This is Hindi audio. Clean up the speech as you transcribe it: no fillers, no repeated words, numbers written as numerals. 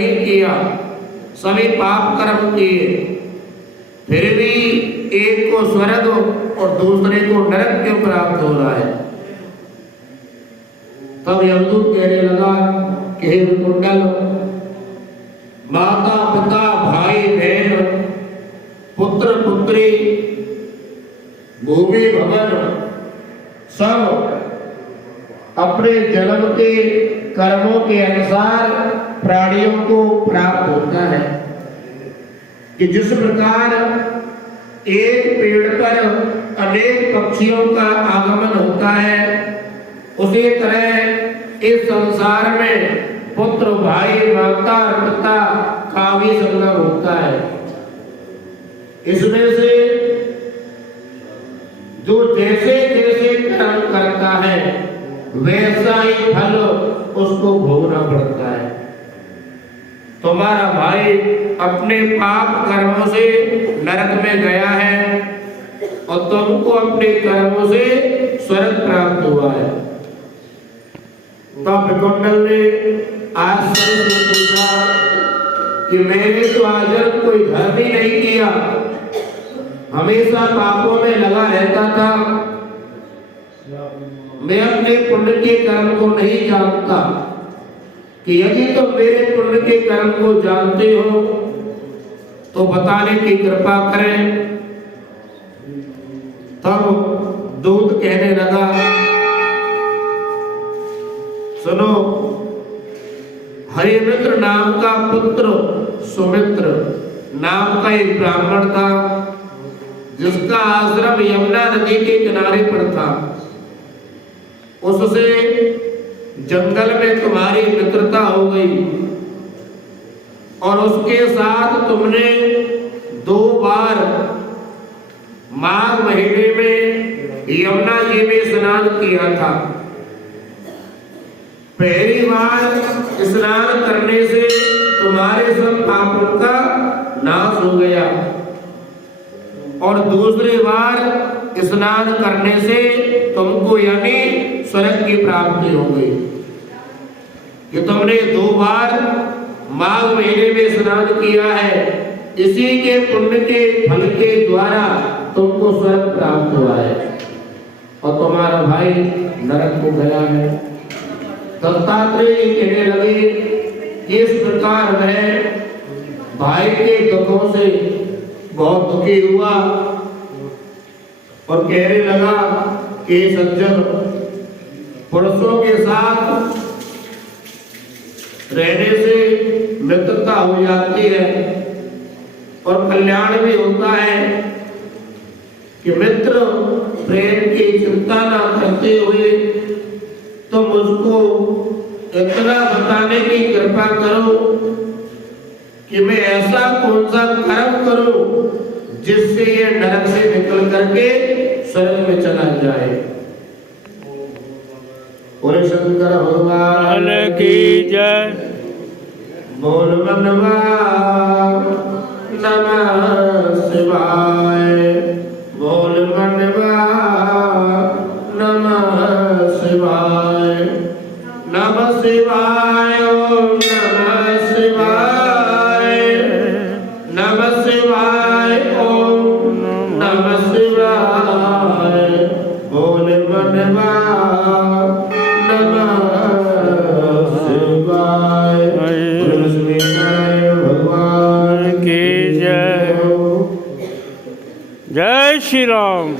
नहीं किया, सभी पाप कर्म किए, फिर भी एक को स्वर्ग और दूसरे को नरक क्यों प्राप्त हो रहा है? तब यमदूत कहने लगा कि हे कुंडल, माता पिता भाई बहन पुत्र पुत्री भूमि भवन सब अपने जन्म के कर्मों के अनुसार प्राणियों को प्राप्त होता है कि जिस प्रकार एक पेड़ पर अनेक पक्षियों का आगमन होता है, उसी तरह इस संसार में पुत्र भाई माता पिता का भी संगम होता है। इसमें से जो जैसे जैसे कर्म करता है वैसा ही फल उसको भोगना पड़ता है। तुम्हारा भाई अपने पाप कर्मों से नरक में गया है और तुमको अपने कर्मों से स्वर्ग प्राप्त हुआ है। तब कुंडल ने आश्चर्य से पूछा कि मैंने तो आज कोई धर्म ही नहीं किया, हमेशा पापों में लगा रहता था, मैं अपने पुण्य के कर्म को नहीं जानता कि यदि तो मेरे पुण्य के कर्म को जानते हो तो बताने की कृपा करें। तब दूत कहने लगा, सुनो, हरिमित्र नाम का पुत्र सुमित्र नाम का एक ब्राह्मण था जिसका आश्रम यमुना नदी के किनारे पर था। उससे जंगल में तुम्हारी मित्रता हो गई और उसके साथ तुमने 2 बार माघ महीने में यमुना जी में स्नान किया था। पहली बार स्नान करने से तुम्हारे सब पापों का नाश हो गया और दूसरी बार स्नान करने से तुमको यानी स्वर्ग की प्राप्ति हो गई। कि तुमने 2 बार माघ महीने में स्नान किया है, इसी के पुण्य के फल के द्वारा तुमको स्वर्ग प्राप्त हुआ है और तुम्हारा भाई नरक को गया है। दत्तात्रेय कहने लगे, इस प्रकार वह भाई के दुखों से बहुत दुखी हुआ और कहने लगा कि सज्जन, पुरुषों के साथ रहने से मित्रता हो जाती है और कल्याण भी होता है कि मित्र प्रेम की चिंता न करते हुए तुम उसको इतना बताने की कृपा करो कि मैं ऐसा कौन सा कर्म करूं जिससे ये नरक से निकल करके स्वर्ग में चला जाए। बोले शंकर भगवान की जय। बोल मनवा नमः शिवाय, बोल मनवा नमः शिवाय, नमः शिवाय, ओम नमः शिवाय, नमः शिवाय, ओम नमः शिवाय, बोल मनवा नमः शिवाय। भगवान की जय। जय श्री राम।